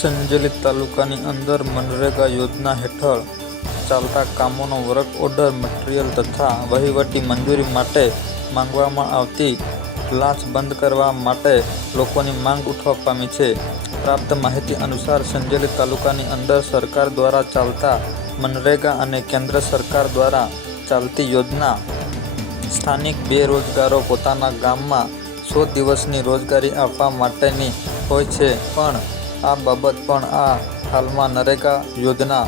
સંજેલી તાલુકાની અંદર મનરેગા યોજના હેઠળ ચાલતા કામોનો વર્ક ઓર્ડર મટીરિયલ તથા વહીવટી મંજૂરી માટે માંગવામાં આવતી લાંચ બંધ કરવા માટે લોકોની માંગ ઉઠવા પામી છે. પ્રાપ્ત માહિતી અનુસાર સંજેલી તાલુકાની અંદર સરકાર દ્વારા ચાલતા મનરેગા અને કેન્દ્ર સરકાર દ્વારા ચાલતી યોજના સ્થાનિક બેરોજગારો પોતાના ગામમાં સો દિવસની રોજગારી આપવા માટેની હોય છે, પણ આ બાબત પણ આ હાલમાં નરેગા યોજના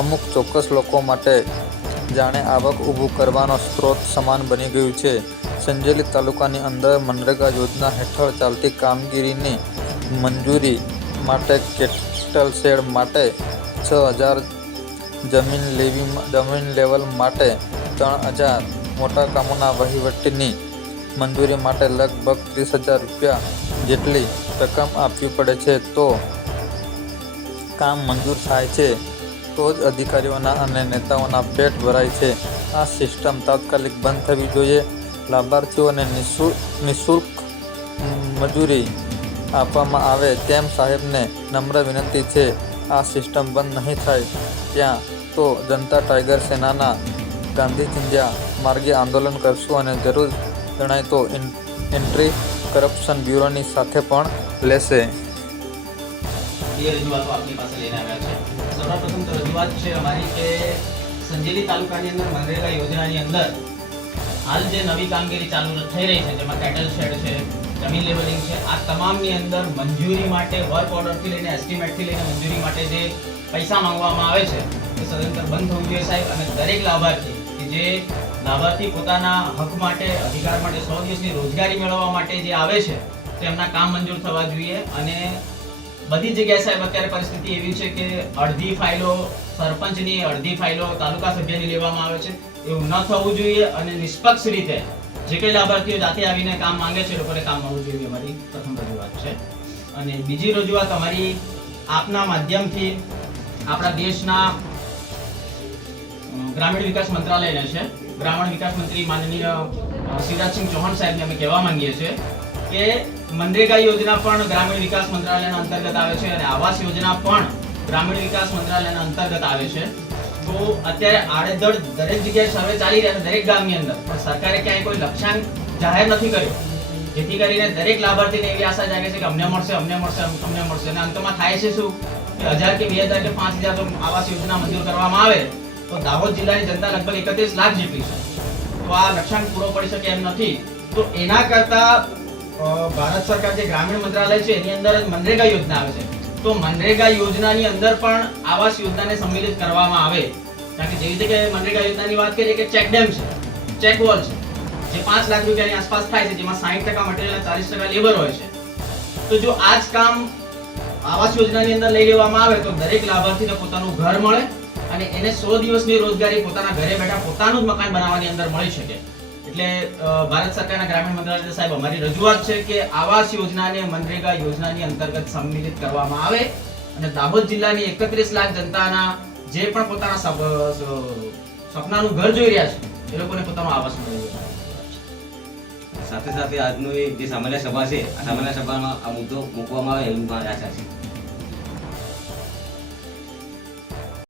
અમુક ચોક્કસ લોકો માટે જાણે આવક ઊભું કરવાનો સ્ત્રોત સમાન બની ગયું છે. સંજેલી તાલુકાની અંદર મનરેગા યોજના હેઠળ ચાલતી કામગીરીની મંજૂરી માટે કેટલ શેડ માટે છ હજાર જમીન લેવી, જમીન લેવલ માટે ત્રણ હજાર મોટા કામોના વહીવટીની મંજૂરી માટે લગભગ ત્રીસ હજાર રૂપિયા જેટલી રકમ આપવી પડે છે, તો કામ મંજૂર થાય છે, તો જ અધિકારીઓના અને નેતાઓના પેટ ભરાય છે. આ સિસ્ટમ તાત્કાલિક બંધ થવી જોઈએ. લાભાર્થીઓને નિઃશુલ્ક મજૂરી આપવામાં આવે તેમ સાહેબને નમ્ર વિનંતી છે. આ સિસ્ટમ બંધ નહીં થાય ત્યાં તો જનતા ટાઈગર સેનાના ગાંધી ચિંધ્યા માર્ગે આંદોલન કરશું અને જરૂર જણાય તો એન્ટ્રી કરપ્શન બ્યુરોની સાથે પણ લેશે. તો અમારી કે સંજેલી તાલુકાની અંદર મનરેગા યોજનાની અંદર હાલ જે નવી કામગીરી ચાલુ થઈ રહી છે, જેમાં કેટલ શેડ છે, જમીન લેવલિંગ છે, આ તમામની અંદર મંજૂરી માટે વર્ક ઓર્ડરથી લઈને એસ્ટિમેટથી લઈને મંજૂરી માટે જે પૈસા માંગવામાં આવે છે, એ સદંતર બંધ થવું જોઈએ સાહેબ. અને દરેક લાભાર્થી કે જે લાભાર્થી પોતાના હક માટે, અધિકાર માટે, સો દિવસની રોજગારી મેળવવા માટે જે આવે છે, તેમના કામ મંજૂર થવા જોઈએ. અને બધી જગ્યાએ સાહેબ, અત્યારે પરિસ્થિતિ એવી છે કે અડધી ફાઇલો સરપંચની, અડધી ફાઇલો તાલુકા સભ્યની લેવામાં આવે છે. એવું ન થવું જોઈએ અને નિષ્પક્ષ રીતે જે કંઈ લાભાર્થીઓ જાતે આવીને કામ માંગે છે લોકોને કામ મળવું જોઈએ. અમારી પ્રથમ રજૂઆત છે. અને બીજી રજૂઆત અમારી આપના માધ્યમથી આપણા દેશના ગ્રામીણ વિકાસ મંત્રાલયને છે. ગ્રામીણ વિકાસ મંત્રી માનનીય શિવરાજસિંહ ચૌહાણ સાહેબને અમે કહેવા માંગીએ છીએ કે મનરેગા યોજના પણ ગ્રામીણ વિકાસ મંત્રાલયના અંતર્ગત આવે છે અને આવાસ યોજના પણ ગ્રામીણ વિકાસ મંત્રાલયના અંતર્ગત આવે છે. તો અત્યારે આડેધડ દરેક જગ્યાએ સર્વે ચાલી રહ્યા છે, દરેક ગામની અંદર. પણ સરકારે ક્યાંય કોઈ લક્ષ્યાંક જાહેર નથી કર્યો. જેથી કરીને દરેક લાભાર્થીને એવી આશા જાગે છે કે અમને મળશે અમને મળશે અમને મળશે. અને અંતમાં થાય છે શું? કે હજાર કે બે હજાર કે પાંચ હજાર આવાસ યોજના મંજૂર કરવામાં આવે. તો દાહોદ જિલ્લાની જનતા લગભગ એકત્રીસ લાખ જેટલી છે. તો આ લક્ષ્યાંક પૂરો પડી શકે એમ નથી. તો એના કરતા ભારત સરકાર જે ગ્રામીણ મંત્રાલય છે, એની અંદર મનરેગા યોજના આવે છે. તો મનરેગા યોજનાની અંદર પણ આવાસ યોજનાને સંમિલિત કરવામાં આવે. કારણ કે જેવી રીતે મનરેગા યોજનાની વાત કરીએ કે ચેક ડેમ છે, ચેક વોલ છે, જે પાંચ લાખ રૂપિયાની આસપાસ થાય છે, જેમાં સાહીઠ ટકા મટીરિયલ ચાલીસ ટકા લેબર હોય છે. તો જો આ જ કામ આવાસ યોજનાની અંદર લઈ લેવામાં આવે, તો દરેક લાભાર્થીને પોતાનું ઘર મળે અને એને સો દિવસની રોજગારી પોતાના ઘરે બેઠા પોતાનું જ મકાન બનાવવાની અંદર મળી શકે. એટલે ભારત સરકારના ગ્રામીણ મંત્રાલય સાહેબ, અમારી રજૂઆત છે કે આવાસ યોજનાને મનરેગા યોજનાની અંતર્ગત સંમિલિત કરવામાં આવે અને દાહોદ જિલ્લાની એકત્રીસ લાખ જનતાના જે પણ પોતાના સપ- સપનાનું ઘર જોઈ રહ્યા છે, એ લોકોને પોતાનો આવાસ મળી સાથે સાથે આજનું જે સામાન્ય સભા છે, આ સામાન્ય સભામાં આ મુદ્દો મૂકવામાં આવે એવી મારી આશા છે.